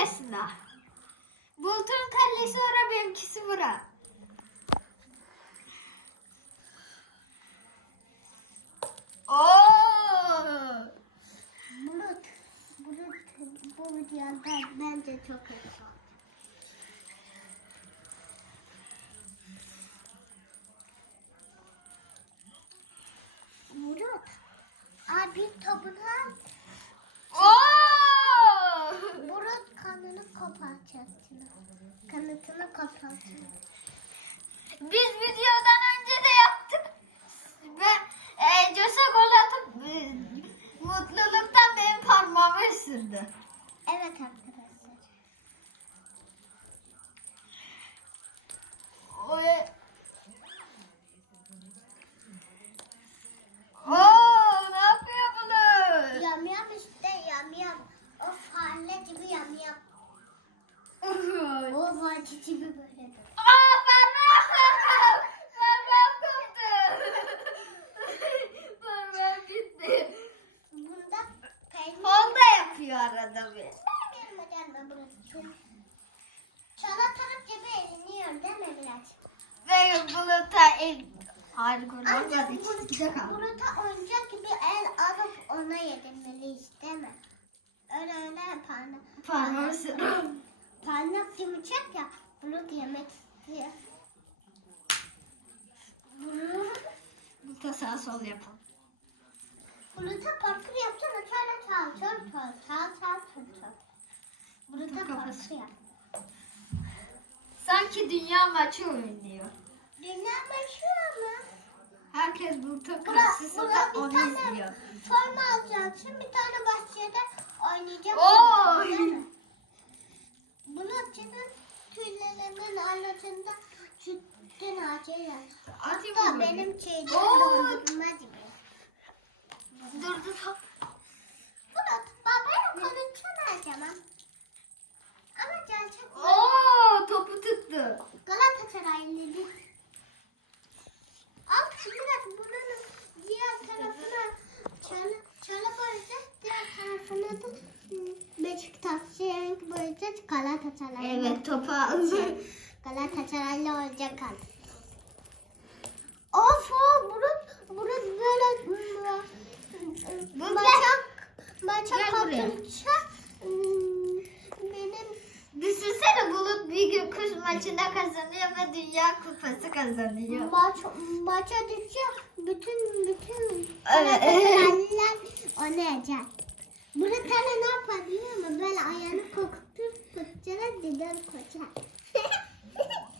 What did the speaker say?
arasında. Bulut'un kallesi ora benimkisi bura. Oo! Bulut, bulut bu videoda bence çok iyi. Bulut, abi topunu al. Şimdi. Kanıtını kopartacağız. Biz videodan önce de yaptık. Ve e, Coşa gol atıp e, mutluluktan benim parmağımı ısırdı. Evet arkadaşlar. Gibi böyle. Aa, parmağım! Parmağım koptu. Parmağım gitti. Bunda peynir. Kol da yapıyor arada bir. Gelme gelme burası. Çalatanın gibi eliniyor değil mi biraz? Ve buluta el... Hayır olmadı. İkisi kaldı. Burada oyuncak gibi el alıp ona yedirmeliyiz değil mi? Öyle öyle parmak. Parmağı ısırdı. Parmak yumuşak ya. Bulut yemek istiyor. Buluta sağ sol yapalım. Bulut'a parkur yapsana. Çal çal çal çal çal çal çal çal. Bulut'a parkur yap. Sanki dünya maçı oynuyor. Dünya başı ama. Herkes buluta karşısında onu izliyor. forma alacaksın. Bir tane bahçede oynayacak. Oy! Bulutçunun tüylerinin arasında sütten. Atayım Hatta benim Oo! dondurma gibi. Dur dur. babaya konuşsana acaba. Ama gerçek? Oo topu tuttu. Galatasaraylı bir. Renk boyayacağız. Galatasaray. Evet topu aldı. Galatasaraylı olacak al. Of Bulut, Bulut böyle Gel buraya. katılsa hmm, benim Düşünsene Bulut bir gün kuş maçına kazanıyor ve dünya kupası kazanıyor. Maç, maça düşüyor. Bütün bütün Evet. Onu eder. Burada tane ne yapar biliyor musun? Böyle ayağını kokutup 觉得姐的可笑